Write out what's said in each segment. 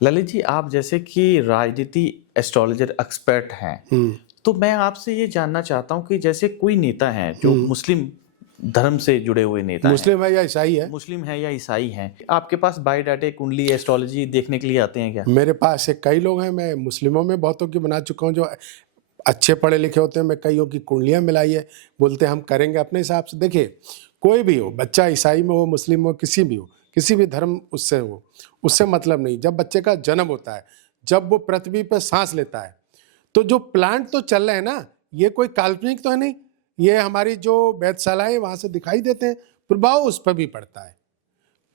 ललित जी, आप जैसे कि राजनीति एस्ट्रोलॉजर एक्सपर्ट हैं, तो मैं आपसे ये जानना चाहता हूँ कि जैसे कोई नेता हैं जो मुस्लिम धर्म से जुड़े हुए नेता हैं, मुस्लिम है या ईसाई है। मुस्लिम हैं या ईसाई हैं, आपके पास बायोडाटा कुंडली एस्ट्रोलॉजी देखने के लिए आते हैं क्या? मेरे पास से कई लोग हैं, मैं मुस्लिमों में बहुतों की बना चुका हूँ जो अच्छे पढ़े लिखे होते हैं। मैं कईयों की कुंडलियाँ मिलाई है, बोलते हैं हम करेंगे अपने हिसाब से। देखिए, कोई भी हो, बच्चा ईसाई में हो, मुस्लिम हो, किसी भी हो, किसी भी धर्म उससे हो, उससे मतलब नहीं। जब बच्चे का जन्म होता है, जब वो पृथ्वी पर सांस लेता है, तो जो प्लांट तो चल रहे हैं ना, ये कोई काल्पनिक तो है नहीं। ये हमारी जो वेधशालाएं वहाँ से दिखाई देते हैं, प्रभाव उस पर भी पड़ता है,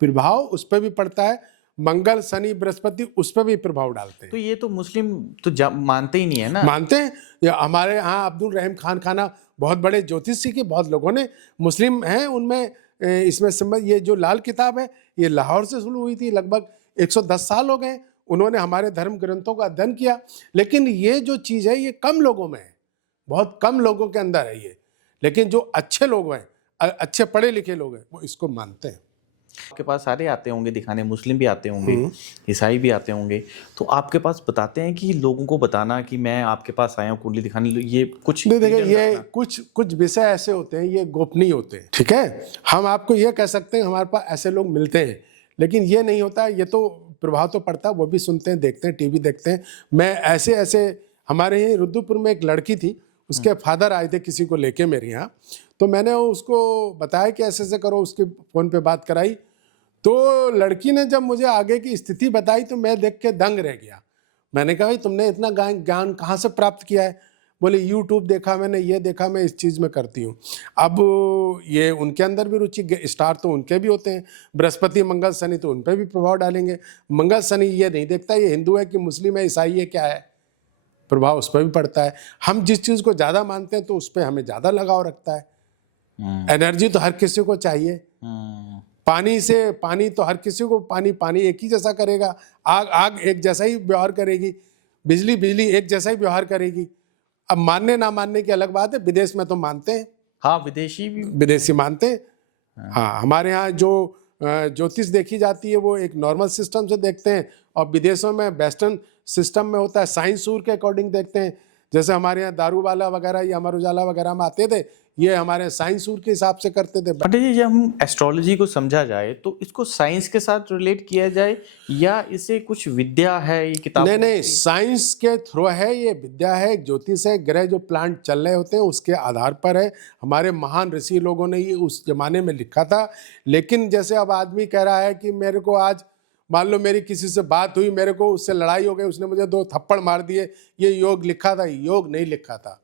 प्रभाव उस पर भी पड़ता है। मंगल, शनि, बृहस्पति उस पर भी प्रभाव डालते हैं। तो ये तो मुस्लिम तो मानते ही नहीं है ना। मानते हैं। या हमारे यहाँ अब्दुल रहीम खान खाना बहुत बड़े ज्योतिषी के बहुत लोगों ने, मुस्लिम हैं उनमें, इसमें समझ, ये जो लाल किताब है ये लाहौर से शुरू हुई थी, लगभग 110 साल हो गए उन्होंने हमारे धर्म ग्रंथों का अध्ययन किया। लेकिन ये जो चीज़ है ये कम लोगों में है, बहुत कम लोगों के अंदर है ये। लेकिन जो अच्छे लोग हैं, अच्छे पढ़े लिखे लोग हैं, वो इसको मानते हैं। आपके पास सारे आते होंगे दिखाने, मुस्लिम भी आते होंगे, ईसाई भी आते होंगे, तो आपके पास बताते हैं कि लोगों को बताना कि मैं आपके पास आया हूँ कुंडली दिखाने, ये कुछ नहीं, देखिए, ये कुछ विषय ऐसे होते हैं, ये गोपनीय होते हैं, ठीक है। हम आपको ये कह सकते हैं हमारे पास ऐसे लोग मिलते हैं, लेकिन ये नहीं होता है। ये तो प्रभाव तो पड़ता है, वो भी सुनते हैं, देखते हैं, टीवी देखते हैं। मैं ऐसे ऐसे, हमारे यहाँ रुद्रपुर में एक लड़की थी, उसके फादर आए थे किसी को लेके मेरे यहाँ, तो मैंने उसको बताया कि ऐसे ऐसे करो, उसके फ़ोन पे बात कराई। तो लड़की ने जब मुझे आगे की स्थिति बताई तो मैं देख के दंग रह गया। मैंने कहा भाई तुमने इतना ज्ञान कहाँ से प्राप्त किया है? बोले यूट्यूब देखा मैंने, ये देखा, मैं इस चीज़ में करती हूँ। अब ये उनके अंदर भी रुचि, स्टार तो उनके भी होते हैं, बृहस्पति मंगल शनि, तो उन पर भी प्रभाव डालेंगे। मंगल शनि ये नहीं देखता ये हिंदू है कि मुस्लिम है, ईसाई है, क्या है, प्रभाव उस पर भी पड़ता है। हम जिस चीज़ को ज़्यादा मानते हैं तो उस पर हमें ज़्यादा लगाव रखता है। एनर्जी तो हर किसी को चाहिए। पानी से, पानी तो हर किसी को, पानी एक ही जैसा करेगा, आग एक जैसा ही व्यवहार करेगी, बिजली एक जैसा ही व्यवहार करेगी। अब मानने ना मानने की अलग बात है, विदेश में तो मानते हैं। हाँ, विदेशी मानते हैं। हाँ, हमारे यहाँ जो ज्योतिष देखी जाती है वो एक नॉर्मल सिस्टम से देखते हैं, और विदेशों में वेस्टर्न सिस्टम में होता है, साइंस सूर के अकॉर्डिंग देखते हैं। जैसे हमारे यहाँ दारूवाला वगैरह या अमर उजाला वगैरह में आते थे, ये हमारे साइंस सूर के हिसाब से करते थे। पंडित जी, जब हम एस्ट्रोलॉजी को समझा जाए तो इसको साइंस के साथ रिलेट किया जाए या इसे कुछ विद्या है ये किताब? नहीं, साइंस के थ्रू है, ये विद्या है, ज्योतिष है। ग्रह जो प्लांट चल रहे होते हैं उसके आधार पर है। हमारे महान ऋषि लोगों ने ये उस जमाने में लिखा था। लेकिन जैसे अब आदमी कह रहा है कि मेरे को आज, मान लो मेरी किसी से बात हुई, मेरे को उससे लड़ाई हो गई, उसने मुझे 2 थप्पड़ मार दिए, ये योग लिखा था। योग नहीं लिखा था।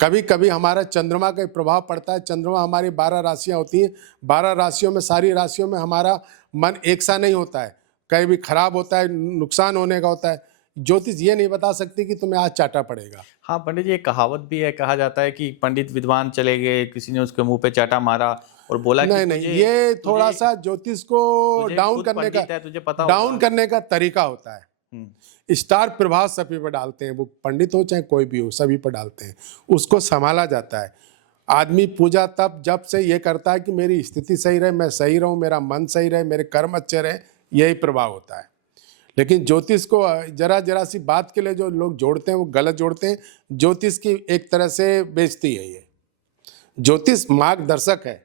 कभी कभी हमारा चंद्रमा का प्रभाव पड़ता है। चंद्रमा, हमारी 12 राशियां होती हैं, 12 राशियों में, सारी राशियों में हमारा मन एक सा नहीं होता है, कहीं भी खराब होता है, नुकसान होने का होता है। ज्योतिष ये नहीं बता सकती कि तुम्हें आज चाटा पड़ेगा। हाँ पंडित जी, एक कहावत भी है, कहा जाता है कि पंडित विद्वान चले गए, किसी ने उसके मुंह पे चाटा मारा और बोला कि नहीं, ये थोड़ा सा ज्योतिष को डाउन करने का तरीका होता है। स्टार प्रभाव सभी पर डालते हैं, वो पंडित हो चाहे कोई भी हो, सभी पर डालते हैं, उसको संभाला जाता है। आदमी पूजा तब जब से ये करता है कि मेरी स्थिति सही रहे, मैं सही रहूं, मेरा मन सही रहे, मेरे कर्म अच्छे रहे, यही प्रभाव होता है। लेकिन ज्योतिष को जरा सी बात के लिए जो लोग जोड़ते हैं वो गलत जोड़ते हैं। ज्योतिष की एक तरह से बेइज्जती है ये। ज्योतिष मार्गदर्शक है,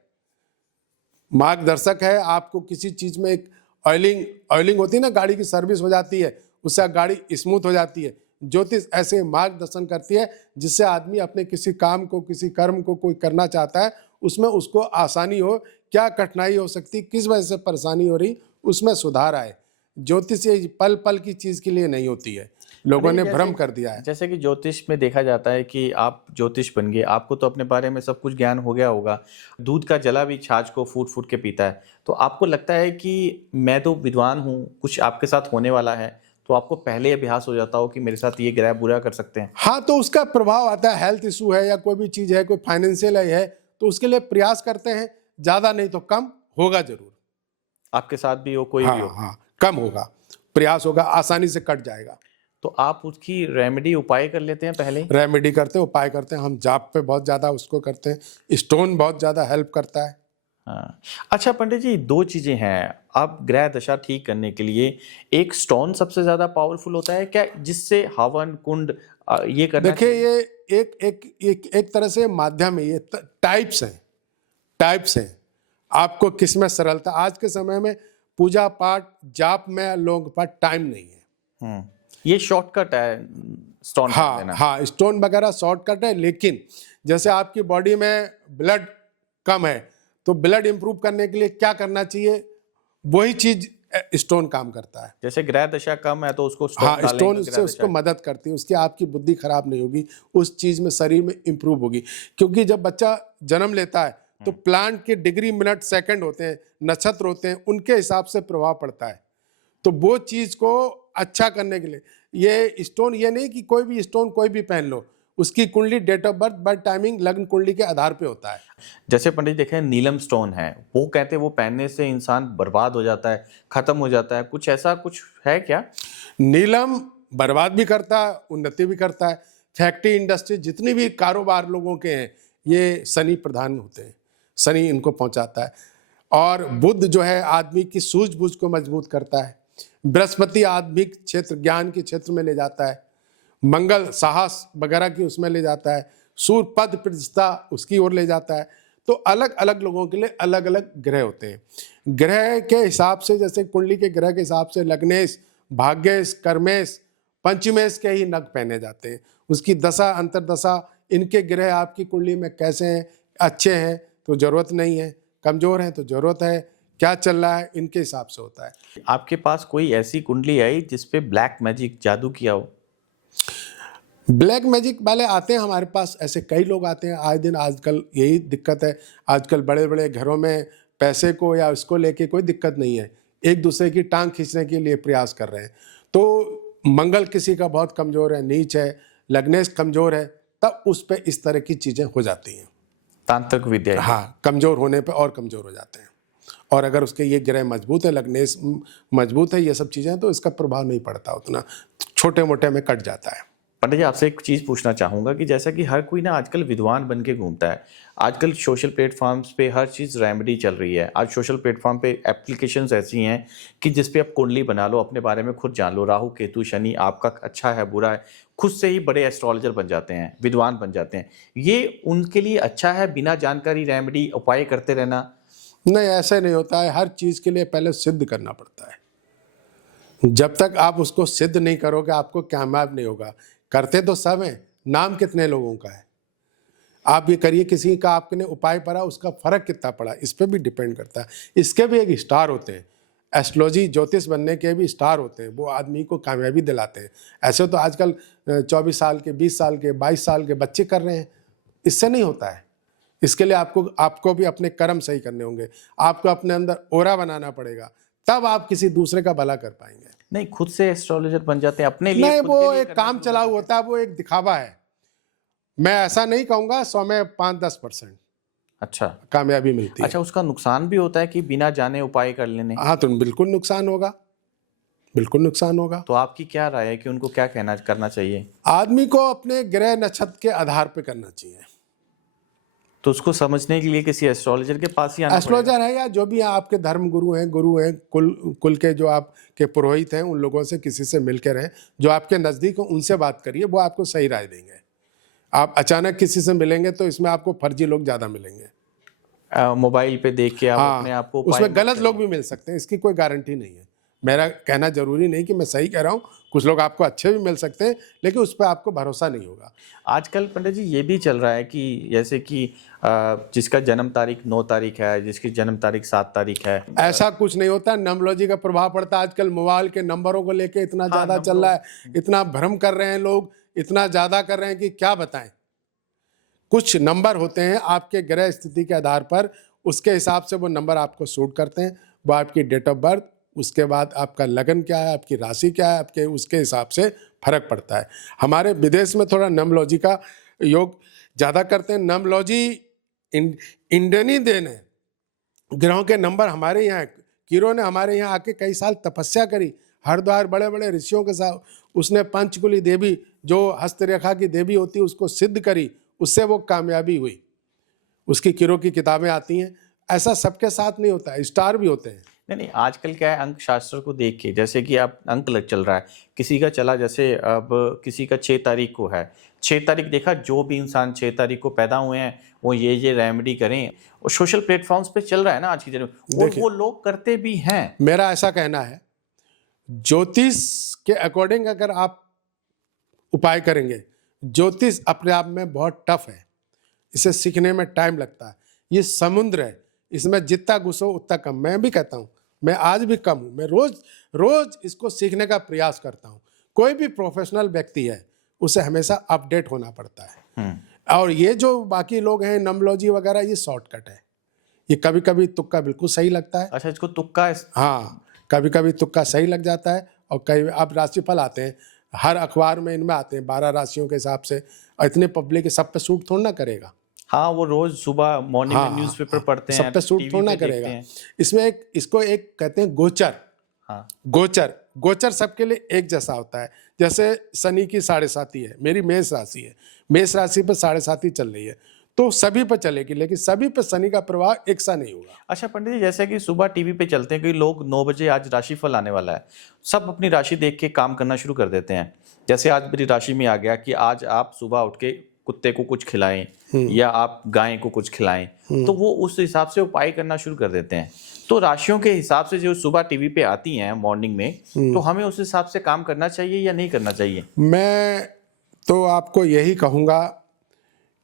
मार्गदर्शक है। आपको किसी चीज में एक ऑयलिंग होती है ना, गाड़ी की सर्विस हो जाती है, उससे गाड़ी स्मूथ हो जाती है। ज्योतिष ऐसे मार्गदर्शन करती है जिससे आदमी अपने किसी काम को, किसी कर्म को कोई करना चाहता है, उसमें उसको आसानी हो, क्या कठिनाई हो सकती, किस वजह से परेशानी हो रही, उसमें सुधार आए। ज्योतिष ये पल पल की चीज के लिए नहीं होती है, लोगों ने भ्रम कर दिया है। जैसे कि ज्योतिष में देखा जाता है कि आप ज्योतिष बन गए, आपको तो अपने बारे में सब कुछ ज्ञान हो गया होगा, दूध का जला भी छाछ को फूट फूट के पीता है, तो आपको लगता है कि मैं तो विद्वान हूँ, कुछ आपके साथ होने वाला है, तो आपको पहले अभ्यास हो जाता हो कि मेरे साथ ये ग्रह बुरा कर सकते हैं? हाँ, तो उसका प्रभाव आता है। हेल्थ इशू है या कोई भी चीज है, कोई फाइनेंशियल है, तो उसके लिए प्रयास करते हैं, ज्यादा नहीं तो कम होगा जरूर। आपके साथ भी हो, कोई भी हो? हाँ, कम होगा, प्रयास होगा, आसानी से कट जाएगा। तो आप उसकी रेमेडी, उपाय कर लेते हैं पहले? रेमेडी करते हैं, उपाय करते हैं। हम जाप पे बहुत ज्यादा उसको करते हैं। स्टोन बहुत ज्यादा हेल्प करता है। हाँ। अच्छा पंडित जी, 2 चीज़ें हैं। अब ग्रह दशा ठीक करने के लिए एक स्टोन सबसे ज़्यादा पावरफुल होता है क्या, जिससे हवन, कुंड ये करना देखिए चाहिए? ये एक तरह से माध्यम है, ये टाइप्स हैं, टाइप्स हैं। आपको किस में सरलता, आज के समय में पूजा पाठ जाप में लोगों के पास टाइम नहीं है। ये शॉर्टकट है स्टोन कर हाँ लेना। हाँ, स्टोन वगैरह शॉर्टकट है, लेकिन जैसे आपकी बॉडी में ब्लड कम है तो ब्लड इंप्रूव करने के लिए क्या करना चाहिए, वही चीज स्टोन काम करता है। जैसे ग्रह दशा कम है तो उसको स्टोन हाँ, स्टोन डालेंगे, उससे ग्रह उसको दशा। मदद करती है, उसकी आपकी बुद्धि खराब नहीं होगी, उस चीज में शरीर में इंप्रूव होगी। क्योंकि जब बच्चा जन्म लेता है तो प्लांट के डिग्री मिनट सेकंड होते हैं, नक्षत्र होते हैं, उनके हिसाब से प्रभाव पड़ता है। तो वो चीज को अच्छा करने के लिए ये स्टोन, ये नहीं कि कोई भी स्टोन कोई भी पहन लो, उसकी कुंडली, डेट ऑफ बर्थ टाइमिंग, लग्न कुंडली के आधार पे होता है। जैसे पंडित देखें नीलम स्टोन है, वो कहते हैं वो पहनने से इंसान बर्बाद हो जाता है, खत्म हो जाता है, कुछ ऐसा कुछ है क्या? नीलम बर्बाद भी करता है, उन्नति भी करता है। फैक्ट्री इंडस्ट्री जितनी भी कारोबार लोगों के हैं, ये शनि प्रधान होते हैं, शनि इनको पहुंचाता है। और बुध जो है आदमी की सूझबूझ को मजबूत करता है। बृहस्पति आध्यात्मिक क्षेत्र, ज्ञान के क्षेत्र में ले जाता है। मंगल साहस वगैरह की उसमें ले जाता है। सूर्य पद प्रतिष्ठा उसकी ओर ले जाता है। तो अलग अलग लोगों के लिए अलग अलग ग्रह होते हैं। ग्रह के हिसाब से, जैसे कुंडली के ग्रह के हिसाब से लग्नेश, भाग्येश, कर्मेश, पंचमेश के ही नग पहने जाते हैं। उसकी दशा अंतरदशा, इनके ग्रह आपकी कुंडली में कैसे हैं, अच्छे हैं तो जरूरत नहीं है, कमजोर हैं तो जरूरत है, क्या चल रहा है, इनके हिसाब से होता है। आपके पास कोई ऐसी कुंडली आई जिसपे ब्लैक मैजिक जादू किया हो? ब्लैक मैजिक वाले आते हैं हमारे पास, ऐसे कई लोग आते हैं आए दिन। आजकल यही दिक्कत है, आजकल बड़े बड़े घरों में पैसे को या उसको लेके कोई दिक्कत नहीं है, एक दूसरे की टांग खींचने के लिए प्रयास कर रहे हैं। तो मंगल किसी का बहुत कमजोर है, नीच है, लग्नेश कमजोर है, तब उस पर इस तरह की चीजें हो जाती हैं। तांत्रिक विद्या है। हाँ, कमजोर होने पे और कमजोर हो जाते हैं। और अगर उसके ये ग्रह मजबूत है, लग्नेश मजबूत है, ये सब चीजें, तो इसका प्रभाव नहीं पड़ता, उतना छोटे मोटे में कट जाता है। पंडित जी, आपसे एक चीज़ पूछना चाहूँगा कि जैसा कि हर कोई ना आजकल विद्वान बन के घूमता है, आजकल सोशल प्लेटफॉर्म्स पे हर चीज़ रेमेडी चल रही है। आज सोशल प्लेटफॉर्म पे एप्लीकेशंस ऐसी हैं कि जिस पे आप कुंडली बना लो, अपने बारे में खुद जान लो, राहु केतु शनि आपका अच्छा है बुरा है, खुद से ही बड़े एस्ट्रोलॉजर बन जाते हैं, विद्वान बन जाते हैं। ये उनके लिए अच्छा है बिना जानकारी रेमेडी उपाय करते रहना? नहीं, ऐसे नहीं होता है। हर चीज के लिए पहले सिद्ध करना पड़ता है। जब तक आप उसको सिद्ध नहीं करोगे, आपको कामयाब नहीं होगा। करते तो सब हैं, नाम कितने लोगों का है। आप ये करिए, किसी का आपने उपाय पढ़ा, उसका फर्क कितना पड़ा, इस पर भी डिपेंड करता है। इसके भी एक स्टार होते हैं, एस्ट्रोलॉजी ज्योतिष बनने के भी स्टार होते हैं, वो आदमी को कामयाबी दिलाते हैं। ऐसे तो आजकल 24 साल के, 20 साल के, 22 साल के बच्चे कर रहे हैं, इससे नहीं होता है। इसके लिए आपको भी अपने कर्म सही करने होंगे, आपको अपने अंदर ओरा बनाना पड़ेगा, तब आप किसी दूसरे का भला कर पाएंगे। नहीं, खुद से एस्ट्रोलॉजर बन जाते हैं अपने लिए, नहीं, खुद वो के लिए एक करना काम शुरू कर चलाऊ देते हैं। होता है, वो एक दिखावा है। मैं ऐसा नहीं कहूंगा, 100 में 5-10% अच्छा। कामयाबी मिलती है। अच्छा, उसका नुकसान भी होता है कि बिना जाने उपाय कर लेने? हाँ, तो बिल्कुल नुकसान होगा, बिल्कुल नुकसान होगा। तो आपकी क्या राय है कि उनको क्या कहना करना चाहिए? आदमी को अपने ग्रह नक्षत्र के आधार पे करना चाहिए। तो उसको समझने के लिए किसी एस्ट्रोलॉजर के पास ही आना पड़ेगा? एस्ट्रोलॉजर है या जो भी आपके धर्म गुरु हैं, कुल के जो आपके पुरोहित हैं, उन लोगों से किसी से मिलकर रहें, जो आपके नज़दीक हो, उनसे बात करिए, वो आपको सही राय देंगे। आप अचानक किसी से मिलेंगे तो इसमें आपको फर्जी लोग ज़्यादा मिलेंगे। मोबाइल पे देख के आप अपने हाँ, आप को उपाय उसमें गलत लोग भी मिल सकते हैं, इसकी कोई गारंटी नहीं है। मेरा कहना जरूरी नहीं कि मैं सही कह रहा हूँ, कुछ लोग आपको अच्छे भी मिल सकते हैं, लेकिन उस पर आपको भरोसा नहीं होगा। आजकल पंडित जी ये भी चल रहा है कि जैसे कि जिसका जन्म तारीख 9 तारीख है, जिसकी जन्म तारीख 7 तारीख है। ऐसा कुछ नहीं होता, नंबरोलॉजी का प्रभाव पड़ता है। आजकल मोबाइल के नंबरों को लेके इतना ज्यादा चल रहा है, इतना भ्रम कर रहे हैं लोग, इतना ज्यादा कर रहे हैं कि क्या बताएं। कुछ नंबर होते हैं आपके ग्रह स्थिति के आधार पर, उसके हिसाब से वो नंबर आपको सूट करते हैं। वो आपकी डेट ऑफ बर्थ, उसके बाद आपका लगन क्या है, आपकी राशि क्या है, आपके उसके हिसाब से फर्क पड़ता है। हमारे विदेश में थोड़ा नंबरोलॉजी का योग ज़्यादा करते हैं। नंबरोलॉजी इंडियन देन है, ग्रहों के नंबर हमारे यहाँ। कीरो ने हमारे यहाँ आके कई साल तपस्या करी, हरिद्वार बड़े बड़े ऋषियों के साथ। उसने पंचकुली देवी, जो हस्तरेखा की देवी होती है, उसको सिद्ध करी, उससे वो कामयाबी हुई। उसकी कीरो की किताबें आती हैं, ऐसा सबके साथ नहीं होता है, स्टार भी होते हैं। नहीं नहीं, आजकल क्या है, अंक शास्त्र को देख के, जैसे कि आप अंक लग चल रहा है, किसी का चला, जैसे अब किसी का 6 तारीख को है, 6 तारीख देखा, जो भी इंसान 6 तारीख को पैदा हुए हैं वो ये रेमेडी करें, और सोशल प्लेटफॉर्म्स पे चल रहा है ना आज की डेट में, और वो लोग करते भी हैं। मेरा ऐसा कहना है, ज्योतिष के अकॉर्डिंग अगर आप उपाय करेंगे, ज्योतिष अपने आप में बहुत टफ है, इसे सीखने में टाइम लगता है, ये समुद्र है, इसमें जितना घुसो उतना कम। मैं भी कहता हूँ, मैं आज भी कम हूँ, मैं रोज रोज इसको सीखने का प्रयास करता हूँ। कोई भी प्रोफेशनल व्यक्ति है उसे हमेशा अपडेट होना पड़ता है। और ये जो बाकी लोग हैं नमलॉजी वगैरह, ये शॉर्टकट है, ये कभी कभी तुक्का बिल्कुल सही लगता है। अच्छा, इसको तुक्का हाँ, कभी कभी तुक्का सही लग जाता है। और कई अब राशिफल आते हैं, हर अखबार में इनमें आते हैं 12 राशियों के हिसाब से, और इतने पब्लिक सब पे सूट थोड़ा ना करेगा। हाँ, वो रोज सुबह मॉर्निंग में न्यूज़पेपर पढ़ते हैं, सब पे सूट टीवी थोड़ा ना पे देखते करेगा। हैं। इसमें एक, इसको एक कहते हैं गोचर। हाँ, गोचर सबके लिए एक जैसा होता है। जैसे शनि की 7.5 है, मेरी मेष राशि है, मेष राशि पर 7.5 चल रही है, तो सभी पर चलेगी, लेकिन सभी पर शनि का प्रभाव एक सा नहीं होगा। अच्छा पंडित जी, जैसे कि सुबह टीवी पे चलते हैं कि लोग 9 बजे आज राशिफल आने वाला है, सब अपनी राशि देख के काम करना शुरू कर देते हैं। जैसे आज मेरी राशि में आ गया कि आज आप सुबह उठ के कुत्ते को कुछ खिलाएं या आप गाय को कुछ खिलाएं, तो वो उस हिसाब से उपाय करना शुरू कर देते हैं। तो राशियों के हिसाब से जो सुबह टीवी पे आती हैं मॉर्निंग में, तो हमें उस हिसाब से काम करना चाहिए या नहीं करना चाहिए? मैं तो आपको यही कहूँगा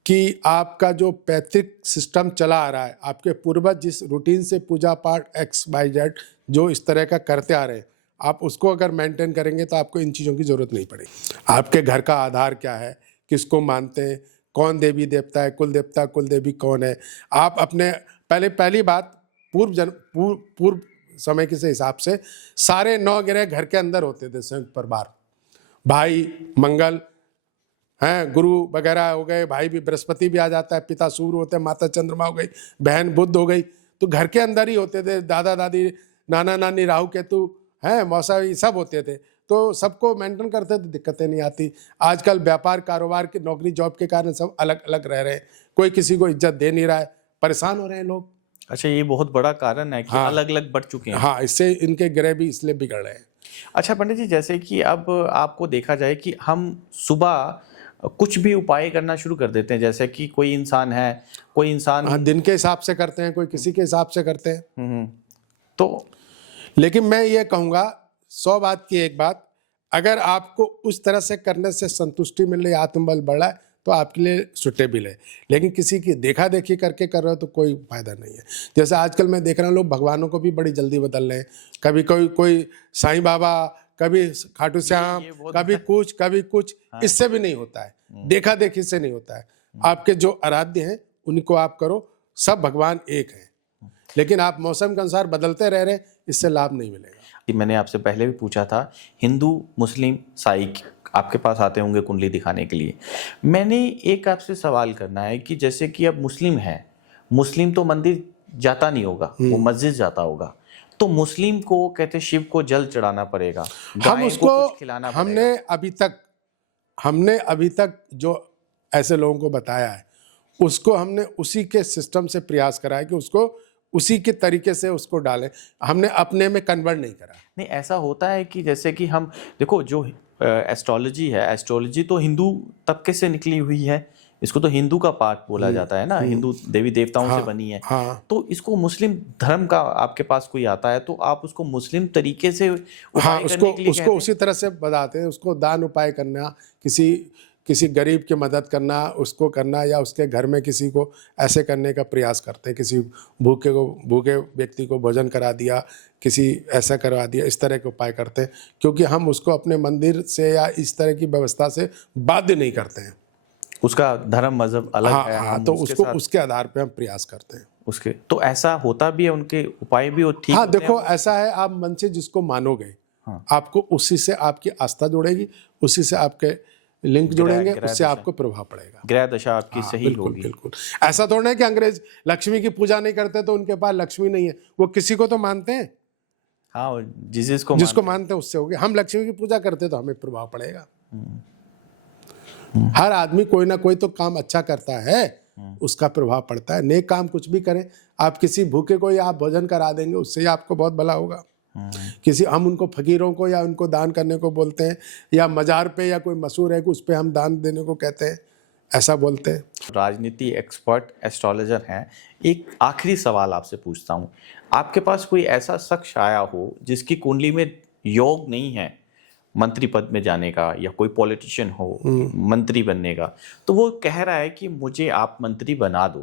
कि आपका जो पैतृक सिस्टम चला आ रहा है, आपके पूर्वज जिस रूटीन से पूजा पाठ XYZ जो इस तरह का करते आ रहे हैं, आप उसको अगर मेंटेन करेंगे तो आपको इन चीज़ों की जरूरत नहीं पड़ेगी। आपके घर का आधार क्या है, किसको मानते हैं, कौन देवी देवता है, कुल देवता कुल देवी कौन है, आप अपने पहली बात पूर्व समय के हिसाब से सारे 9 ग्रह घर के अंदर होते थे, संयुक्त परिवार, भाई मंगल हैं, गुरु वगैरह हो गए, भाई भी बृहस्पति भी आ जाता है, पिता सूर्य होते हैं, माता चंद्रमा हो गई, बहन बुध हो गई, तो घर के अंदर ही होते थे। दादा दादी नाना नानी राहु केतु हैं, मौसा, ये सब होते थे, तो सबको मेंटेन करते थे, दिक्कतें नहीं आती। आजकल व्यापार कारोबार के नौकरी जॉब के कारण सब अलग अलग रह रहे हैं, कोई किसी को इज्जत दे नहीं रहा है, परेशान हो रहे हैं लोग। अच्छा, ये बहुत बड़ा कारण है कि अलग अलग बढ़ चुके हैं। हाँ, इससे इनके ग्रह भी इसलिए बिगड़ रहे हैं। अच्छा पंडित जी, जैसे कि अब आपको देखा जाए कि हम सुबह कुछ भी उपाय करना शुरू कर देते हैं, जैसे कि कोई इंसान हाँ, दिन के हिसाब से करते हैं, कोई किसी के हिसाब से करते हैं। तो लेकिन मैं ये कहूँगा 100 बात की एक बात, अगर आपको उस तरह से करने से संतुष्टि मिल रही है, आत्मबल बढ़ रहा है, तो आपके लिए सुटेबल है। लेकिन किसी की देखा देखी करके कर रहे हो तो कोई फायदा नहीं है। जैसे आजकल मैं देख रहा हूँ लोग भगवानों को भी बड़ी जल्दी बदल रहे हैं, कभी कोई साईं बाबा, कभी खाटू श्याम, कभी कुछ इससे भी नहीं होता है, देखा देखी से नहीं होता है। आपके जो आराध्य हैं उनको आप करो, सब भगवान एक है, लेकिन आप मौसम के अनुसार बदलते रह रहे हैं, इससे लाभ नहीं मिलेगा। मैंने आपसे पहले भी पूछा था, हिंदू मुस्लिम साई आपके पास आते होंगे कुंडली दिखाने के लिए। मैंने एक आपसे सवाल करना है कि जैसे कि अब मुस्लिम है, मुस्लिम तो मंदिर जाता नहीं होगा, वो मस्जिद जाता होगा, तो मुस्लिम को कहते शिव को जल चढ़ाना पड़ेगा, हम उसको कुछ खिलाना पड़ेगा। हमने अभी तक जो ऐसे लोगों को बताया है, उसको हमने उसी के सिस्टम से प्रयास करा है कि उसको उसी के तरीके से उसको डालें, हमने अपने में कन्वर्ट नहीं करा। नहीं, ऐसा होता है कि जैसे कि हम देखो, जो एस्ट्रोलॉजी है, एस्ट्रोलॉजी तो हिंदू तबके से निकली हुई है, इसको तो हिंदू का पार्ट बोला जाता है ना, हिंदू देवी देवताओं से बनी है। तो इसको मुस्लिम धर्म का आपके पास कोई आता है तो आप उसको मुस्लिम तरीके से उपाय करने के लिए उसको उसी तरह से बताते हैं, उसको दान उपाय करना, किसी गरीब की मदद करना, उसको करना, या उसके घर में किसी को ऐसे करने का प्रयास करते हैं, किसी भूखे व्यक्ति को भोजन करा दिया, किसी ऐसा करवा दिया, इस तरह के उपाय करते हैं, क्योंकि हम उसको अपने मंदिर से या इस तरह की व्यवस्था से बाध्य नहीं करते हैं। उसका धर्म मजहब अलग है। हाँ, तो उसको उसके आधार पे हम प्रयास करते हैं उसके। तो ऐसा होता भी है, उनके उपाय भी ठीक। हाँ, देखो ऐसा है, आप मन से जिसको मानोगे, आपको उसी से आपकी आस्था जुड़ेगी, उसी से आपके लिंक जुड़ेंगे, उससे आपको प्रभाव पड़ेगा, ग्रह दशा आपकी सही होगी। बिल्कुल। ऐसा थोड़ा है कि अंग्रेज लक्ष्मी की पूजा नहीं करते तो उनके पास लक्ष्मी नहीं है, वो किसी को तो मानते हैं। हाँ, जिसको मानते हैं उससे होगी। हम लक्ष्मी की पूजा करते तो हमें प्रभाव पड़ेगा। हर आदमी कोई ना कोई तो काम अच्छा करता है, उसका प्रभाव पड़ता है। नेक काम कुछ भी करें, आप किसी भूखे को या आप भोजन करा देंगे, उससे ही आपको बहुत भला होगा। किसी हम उनको फकीरों को या उनको दान करने को बोलते हैं, या मजार पे या कोई मशहूर है कि उस पे हम दान देने को कहते हैं, ऐसा बोलते हैं। राजनीति एक्सपर्ट एस्ट्रोलॉजर हैं, एक आखिरी सवाल आपसे पूछता हूँ, आपके पास कोई ऐसा शख्स आया हो जिसकी कुंडली में योग नहीं है मंत्री पद में जाने का, या कोई पॉलिटिशियन हो मंत्री बनने का, तो वो कह रहा है कि मुझे आप मंत्री बना दो,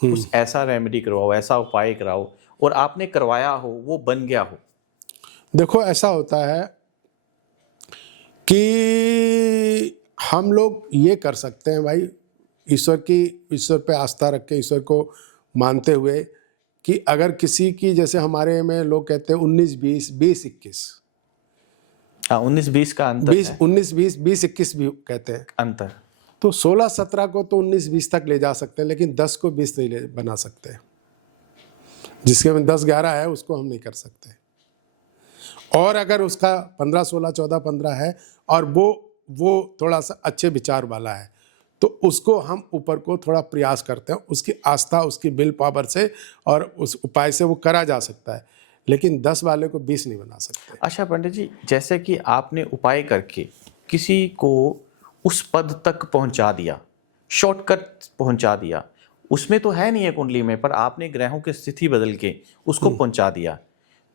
कुछ ऐसा रेमेडी करवाओ, ऐसा उपाय कराओ, और आपने करवाया हो, वो बन गया हो? देखो, ऐसा होता है कि हम लोग ये कर सकते हैं भाई, ईश्वर पे आस्था रख के, ईश्वर को मानते हुए, कि अगर किसी की, जैसे हमारे में लोग कहते हैं 19-20, 20-21, 19-20 का अंतर है। 19-20, 20-21 भी कहते हैं अंतर। तो 16-17 को तो 19-20 तक ले जा सकते हैं, लेकिन 10 को 20 नहीं बना सकते। जिसके में 10-11 है उसको हम नहीं कर सकते। और अगर उसका 15-16, 14-15 है और वो थोड़ा सा अच्छे विचार वाला है, तो उसको हम ऊपर को थोड़ा प्रयास करते हैं, उसकी आस्था, उसकी विल पावर से और उस उपाय से वो करा जा सकता है, लेकिन 10 वाले को 20 नहीं बना सकते। अच्छा पंडित जी, जैसे कि आपने उपाय करके किसी को उस पद तक पहुंचा दिया, शॉर्टकट पहुंचा दिया, उसमें तो है नहीं है कुंडली में, पर आपने ग्रहों की स्थिति बदल के उसको पहुंचा दिया,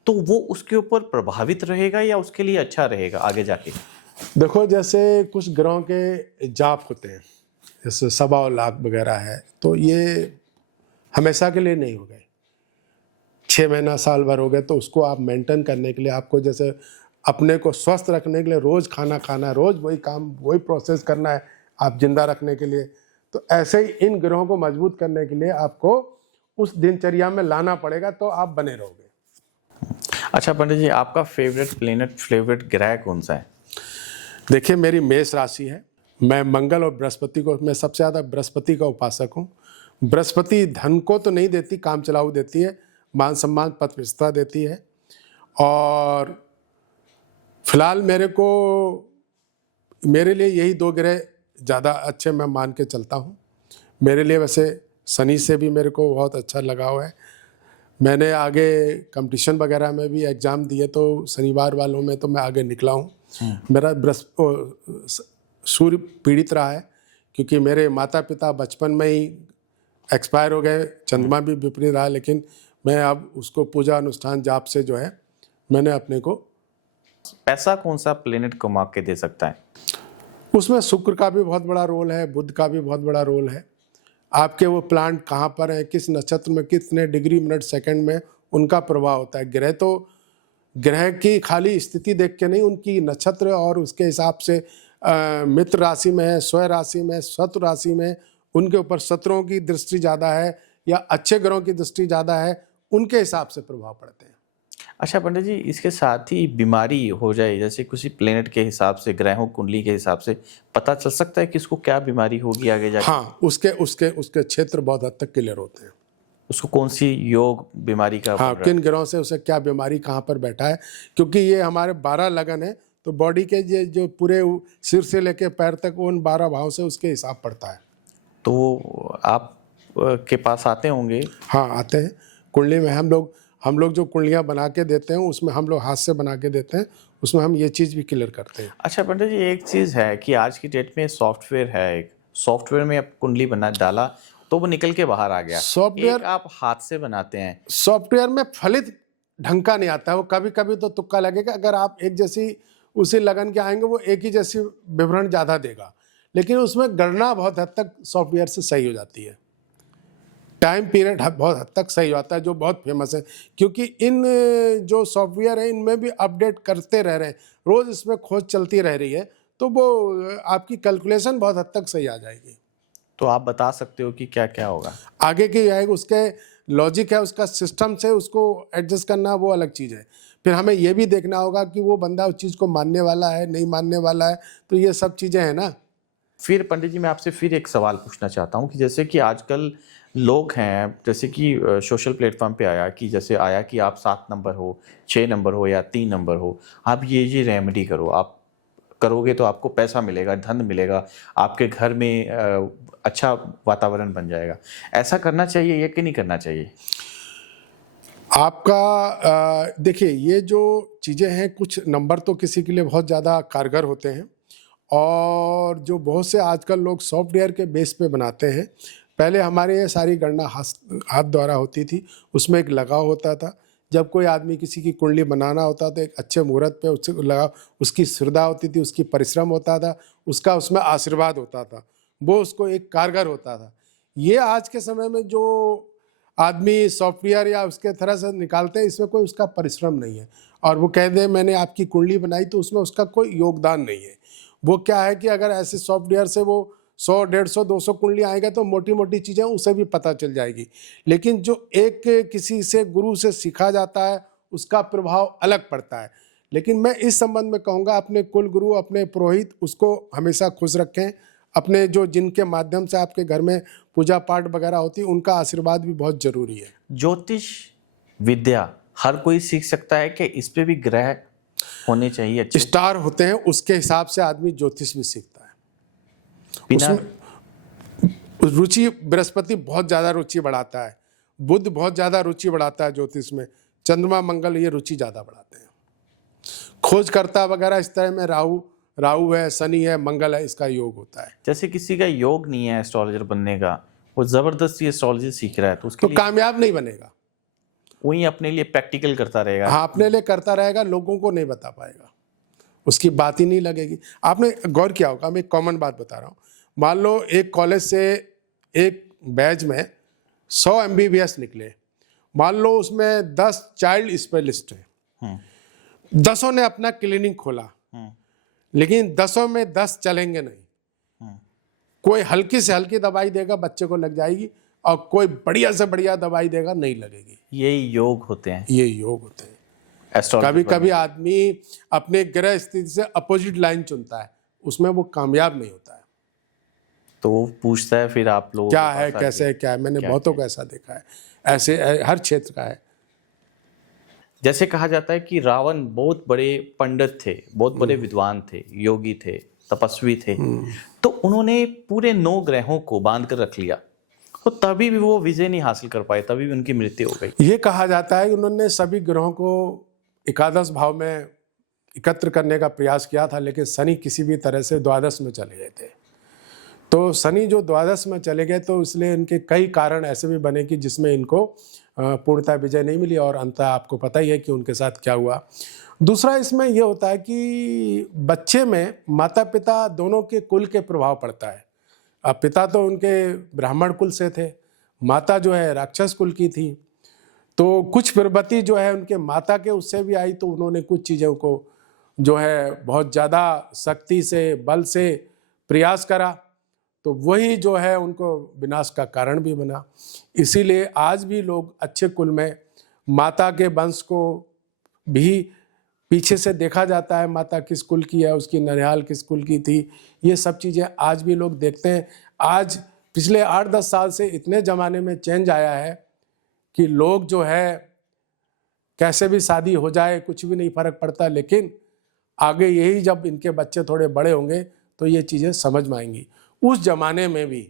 तो वो उसके ऊपर प्रभावित रहेगा या उसके लिए अच्छा रहेगा आगे जाके? देखो, जैसे कुछ ग्रहों के जाप होते हैं, जैसे 1.25 लाख वगैरह है, तो ये हमेशा के लिए नहीं हो गए। 6 महीना, साल भर हो गए, तो उसको आप मेंटेन करने के लिए, आपको जैसे अपने को स्वस्थ रखने के लिए रोज खाना खाना है, रोज वही काम, वही प्रोसेस करना है आप जिंदा रखने के लिए। तो ऐसे ही इन ग्रहों को मजबूत करने के लिए आपको उस दिनचर्या में लाना पड़ेगा, तो आप बने रहोगे। अच्छा पंडित जी, आपका फेवरेट प्लेनेट, फेवरेट ग्रह कौन सा है? देखिए, मेरी मेष राशि है, मैं मंगल और बृहस्पति को, मैं सबसे ज़्यादा बृहस्पति का उपासक हूँ। बृहस्पति धन को तो नहीं देती, काम चलाऊ देती है, मान सम्मान, पद प्रतिष्ठा देती है। और फिलहाल मेरे लिए यही 2 ग्रह ज़्यादा अच्छे मैं मान के चलता हूँ। मेरे लिए वैसे शनि से भी मेरे को बहुत अच्छा लगाव है। मैंने आगे कंपटीशन वगैरह में भी एग्ज़ाम दिए, तो शनिवार वालों में तो मैं आगे निकला हूँ। मेरा सूर्य पीड़ित रहा है, क्योंकि मेरे माता पिता बचपन में ही एक्सपायर हो गए, चंद्रमा भी विपरीत रहा, लेकिन मैं अब उसको पूजा अनुष्ठान जाप से जो है, मैंने अपने को। पैसा कौन सा प्लेनेट कमा के दे सकता है? उसमें शुक्र का भी बहुत बड़ा रोल है, बुध का भी बहुत बड़ा रोल है। आपके वो प्लांट कहाँ पर है, किस नक्षत्र में, कितने डिग्री मिनट सेकंड में, उनका प्रभाव होता है। ग्रह की खाली स्थिति देख के नहीं, उनकी नक्षत्र और उसके हिसाब से मित्र राशि में है, स्वय राशि में, शत्रु राशि में, उनके ऊपर शत्रुओं की दृष्टि ज़्यादा है या अच्छे ग्रहों की दृष्टि ज़्यादा है, उनके हिसाब से प्रभाव पड़ते हैं। अच्छा पंडित जी, इसके साथ ही बीमारी हो जाए, जैसे किसी प्लेनेट के हिसाब से, ग्रहों कुंडली के हिसाब से पता चल सकता है कि इसको क्या बीमारी होगी आगे जाके? हाँ, उसके क्षेत्र बहुत हद तक क्लियर होते हैं। उसको कौन सी योग बीमारी का? हाँ, किन ग्रहों से उसे क्या बीमारी कहाँ पर बैठा है, क्योंकि ये हमारे 12 लगन है, तो बॉडी के जो पूरे सिर से लेके पैर तक, उन 12 भाव से उसके हिसाब पड़ता है। तो आप के पास आते होंगे? हाँ, आते हैं। कुंडली में हम लोग जो कुंडलियाँ बना के देते हैं, उसमें हम लोग हाथ से बना के देते हैं, उसमें हम ये चीज़ भी क्लियर करते हैं। अच्छा पंडित जी, एक चीज़ है कि आज की डेट में सॉफ्टवेयर है, एक सॉफ्टवेयर में आप कुंडली बना डाला तो वो निकल के बाहर आ गया। सॉफ्टवेयर आप हाथ से बनाते हैं, सॉफ्टवेयर में फलित ढंग का नहीं आता है, वो कभी कभी तो तुक्का लगेगा। अगर आप एक जैसी उसी लगन के आएंगे, वो एक ही जैसी विवरण ज़्यादा देगा, लेकिन उसमें गणना बहुत हद तक सॉफ्टवेयर से सही हो जाती है। टाइम पीरियड बहुत हद तक सही होता है, जो बहुत फेमस है, क्योंकि इन जो सॉफ्टवेयर है, इनमें भी अपडेट करते रह रहे हैं, रोज़ इसमें खोज चलती रह रही है, तो वो आपकी कैलकुलेशन बहुत हद तक सही आ जाएगी। तो आप बता सकते हो कि क्या क्या होगा आगे की आएगी, उसके लॉजिक है, उसका सिस्टम से उसको एडजस्ट करना, वो अलग चीज़ है। फिर हमें ये भी देखना होगा कि वो बंदा उस चीज़ को मानने वाला है, नहीं मानने वाला है, तो ये सब चीज़ें हैं ना। फिर पंडित जी, मैं आपसे फिर एक सवाल पूछना चाहता हूँ कि जैसे कि आजकल लोग हैं, जैसे कि सोशल प्लेटफॉर्म पे आया कि आप 7 नंबर हो, 6 नंबर हो या 3 नंबर हो, आप ये रेमेडी करो, आप करोगे तो आपको पैसा मिलेगा, धन मिलेगा, आपके घर में अच्छा वातावरण बन जाएगा। ऐसा करना चाहिए या कि नहीं करना चाहिए? आपका देखिए, ये जो चीज़ें हैं, कुछ नंबर तो किसी के लिए बहुत ज़्यादा कारगर होते हैं, और जो बहुत से आजकल लोग सॉफ्टवेयर के बेस पे बनाते हैं। पहले हमारे ये सारी गणना हाथ द्वारा होती थी, उसमें एक लगाव होता था। जब कोई आदमी किसी की कुंडली बनाना होता तो एक अच्छे मुहूर्त पे उससे लगाव, उसकी श्रद्धा होती थी, उसकी परिश्रम होता था, उसका उसमें आशीर्वाद होता था, वो उसको एक कारगर होता था। ये आज के समय में जो आदमी सॉफ्टवेयर या उसके तरह से निकालते हैं, इसमें कोई उसका परिश्रम नहीं है, और वो कह दे मैंने आपकी कुंडली बनाई, तो उसमें उसका कोई योगदान नहीं है। वो क्या है कि अगर ऐसे सॉफ्टवेयर से वो 100, 150, 200 कुंडली आएगा तो मोटी मोटी चीज़ें उसे भी पता चल जाएगी, लेकिन जो एक किसी से गुरु से सीखा जाता है उसका प्रभाव अलग पड़ता है। लेकिन मैं इस संबंध में कहूँगा, अपने कुल गुरु, अपने पुरोहित, उसको हमेशा खुश रखें। अपने जो जिनके माध्यम से आपके घर में पूजा पाठ वगैरह होती है, उनका आशीर्वाद भी बहुत जरूरी है। ज्योतिष विद्या हर कोई सीख सकता है कि इस पे भी ग्रह होने चाहिए अच्छे? स्टार होते हैं, उसके हिसाब से आदमी ज्योतिष भी सीखता है। बिना उसमें रुचि, बृहस्पति बहुत ज़्यादा रुचि बढ़ाता है, बुध बहुत ज़्यादा रुचि बढ़ाता है ज्योतिष में, चंद्रमा मंगल ये रुचि ज़्यादा बढ़ाते हैं। खोजकर्ता वगैरह इस तरह में राहु है, शनि है, मंगल है, इसका योग होता है। जैसे किसी का योग नहीं है एस्ट्रोलॉजर बनने का, वो जबरदस्ती एस्ट्रोलॉजी सीख रहा है, तो उसके तो लिए कामयाब नहीं बनेगा। वही अपने लिए प्रैक्टिकल करता रहेगा। हाँ, अपने लिए करता रहेगा, लोगों को नहीं बता पाएगा, उसकी बात ही नहीं लगेगी। आपने गौर किया होगा, मैं एक कॉमन बात बता रहा हूँ। मान लो एक कॉलेज से एक बैच में 100 MBBS निकले, मान लो उसमें 10 चाइल्ड स्पेशलिस्ट हैं, 10 ने अपना क्लिनिक खोला, लेकिन 10 में 10 चलेंगे नहीं। कोई हल्की से हल्की दवाई देगा, बच्चे को लग जाएगी, और कोई बढ़िया से बढ़िया दवाई देगा, नहीं लगेगी। यही योग होते हैं ये योग होते हैं। एस्ट्रोलॉजी कभी कभी आदमी अपने ग्रह स्थिति से अपोजिट लाइन चुनता है, उसमें वो कामयाब नहीं होता है। तो वो पूछता है फिर आप लोग क्या है, कैसे है, क्या है। मैंने बहुतों को ऐसा देखा है, ऐसे हर क्षेत्र का है। जैसे कहा जाता है कि रावण बहुत बड़े पंडित थे, बहुत बड़े विद्वान थे, योगी थे, तपस्वी थे, तो उन्होंने पूरे 9 ग्रहों को बांध कर रख लिया, तो तभी भी वो विजय नहीं हासिल कर पाए, तभी भी उनकी मृत्यु हो गई। ये कहा जाता है कि उन्होंने सभी ग्रहों को एकादश भाव में एकत्र करने का प्रयास किया था, लेकिन शनि किसी भी तरह से द्वादश में चले गए थे। तो शनि जो द्वादश में चले गए, तो इसलिए इनके कई कारण ऐसे भी बने कि जिसमें इनको पूर्णतः विजय नहीं मिली, और अंततः आपको पता ही है कि उनके साथ क्या हुआ। दूसरा इसमें यह होता है कि बच्चे में माता पिता दोनों के कुल के प्रभाव पड़ता है। अब पिता तो उनके ब्राह्मण कुल से थे, माता जो है राक्षस कुल की थी, तो कुछ प्रवृत्ति जो है उनके माता के उससे भी आई, तो उन्होंने कुछ चीज़ों को जो है बहुत ज़्यादा शक्ति से, बल से प्रयास करा, तो वही जो है उनको विनाश का कारण भी बना। इसीलिए आज भी लोग अच्छे कुल में माता के वंश को भी पीछे से देखा जाता है, माता किस कुल की है, उसकी ननिहाल किस कुल की थी, ये सब चीज़ें आज भी लोग देखते हैं। आज पिछले 8-10 साल से इतने ज़माने में चेंज आया है कि लोग जो है कैसे भी शादी हो जाए, कुछ भी नहीं फर्क पड़ता, लेकिन आगे यही जब इनके बच्चे थोड़े बड़े होंगे तो ये चीज़ें समझ में आएंगी। उस जमाने में भी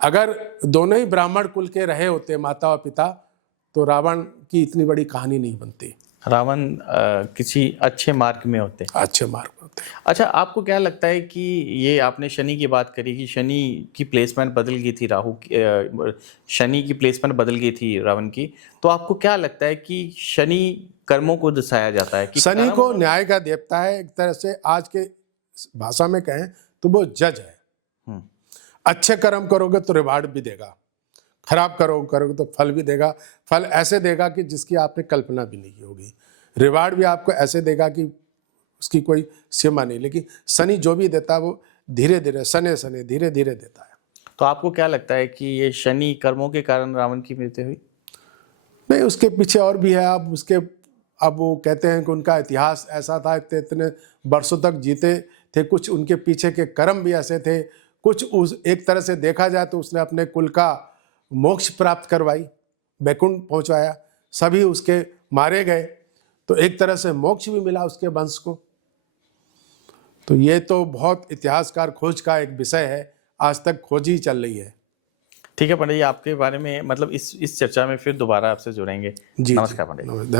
अगर दोनों ही ब्राह्मण कुल के रहे होते, माता और पिता, तो रावण की इतनी बड़ी कहानी नहीं बनती। रावण किसी अच्छे मार्ग में होते। अच्छे मार्ग होते। अच्छा, आपको क्या लगता है कि ये आपने शनि की बात करी कि शनि की प्लेसमेंट बदल गई थी, शनि की प्लेसमेंट बदल गई थी रावण की, तो आपको क्या लगता है कि शनि कर्मों को दर्शाया जाता है कि शनि को न्याय का देवता है, एक तरह से आज के भाषा में कहें तो वो जज है। अच्छे कर्म करोगे तो रिवार्ड भी देगा, खराब करोगे तो फल भी देगा। फल ऐसे देगा कि जिसकी आपने कल्पना भी नहीं की होगी, रिवार्ड भी आपको ऐसे देगा कि उसकी कोई सीमा नहीं। लेकिन शनि जो भी देता है वो धीरे धीरे, शनि धीरे धीरे देता है। तो आपको क्या लगता है कि ये शनि कर्मों के कारण रावण की मृत्यु हुई? नहीं, उसके पीछे और भी है। अब वो कहते हैं कि उनका इतिहास ऐसा था, इतने वर्षों तक जीते थे, कुछ उनके पीछे के कर्म भी ऐसे थे, कुछ उस एक तरह से देखा जाए तो उसने अपने कुल का मोक्ष प्राप्त करवाई, बैकुंठ पहुंचाया, सभी उसके मारे गए, तो एक तरह से मोक्ष भी मिला उसके वंश को। तो ये तो बहुत इतिहासकार खोज का एक विषय है, आज तक खोज ही चल रही है। ठीक है पंडित जी, आपके बारे में मतलब इस चर्चा में फिर दोबारा आपसे जुड़ेंगे। जी नमस्कार पंडित जी। जी।